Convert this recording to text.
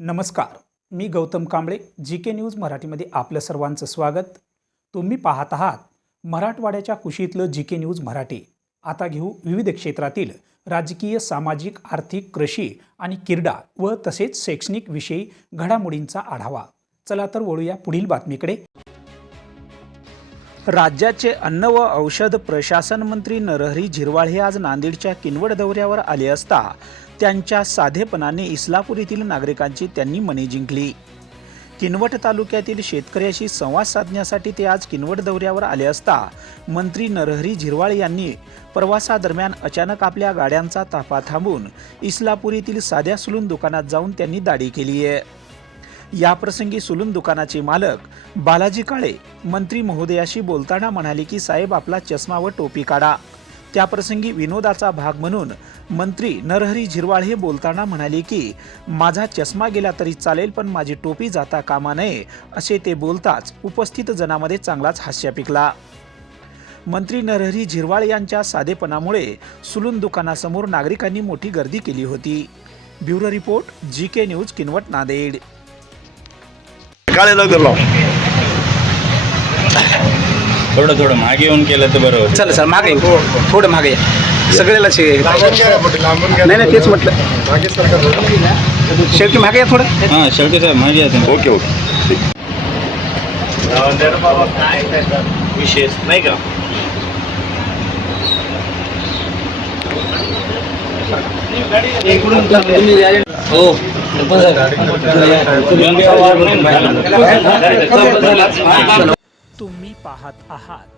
नमस्कार मी Gautam Kamble G K news मराठीमध्ये आपलं सर्वांचं स्वागत. तुम्ही पाहत आहात मराठवाड्याच्या कुशीतलं जी के न्यूज मराठी. आता घेऊ विविध क्षेत्रातील राजकीय सामाजिक आर्थिक कृषी आणि क्रीडा व तसेच शैक्षणिक विषयी घडामोडींचा आढावा. चला तर वळूया पुढील बातमीकडे. राज्याचे अन्न व औषध प्रशासन मंत्री नरहरी झिरवाळ हे आज नांदेडच्या किनवट दौऱ्यावर आले असता त्यांच्या साधेपणाने इस्लापूर येथील नागरिकांची त्यांनी मने जिंकली. किनवट तालुक्यातील शेतकऱ्याशी संवाद साधण्यासाठी ते आज किनवट दौऱ्यावर आले असता मंत्री नरहरी झिरवाळ यांनी प्रवासादरम्यान अचानक आपल्या गाड्यांचा ताफा थांबून इस्लापूर येथील साध्या सुलून दुकानात जाऊन त्यांनी दाढी केली आहे. याप्रसंगी सुलून दुकानाचे मालक बालाजी काळे मंत्री महोदयाशी बोलताना म्हणाले की साहेब आपला चष्मा व टोपी काढा. त्याप्रसंगी विनोदाचा भाग म्हणून मंत्री नरहरी झिरवाळ हे बोलताना म्हणाले की माझा चष्मा गेला तरी चालेल पण माझी टोपी जाता कामा नये असे ते बोलताच उपस्थित जनामध्ये चांगलाच हास्य पिकला. मंत्री नरहरी झिरवाळ यांच्या साधेपणामुळे सुलून दुकानासमोर नागरिकांनी मोठी गर्दी केली होती. Bureau report G K news Kinwat Nanded. थोडं थोडं मागे येऊन केलं तर बरं होतं. चला सर मागे. थोडं मागे सगळ्याला शे नाही नाही तेच म्हटलं. शेवटी मागे या थोडं. हां शेवटी साहेब मागे या तुम्ही. Okay okay. विशेष नाही का? तुम्ही पाहत आहात.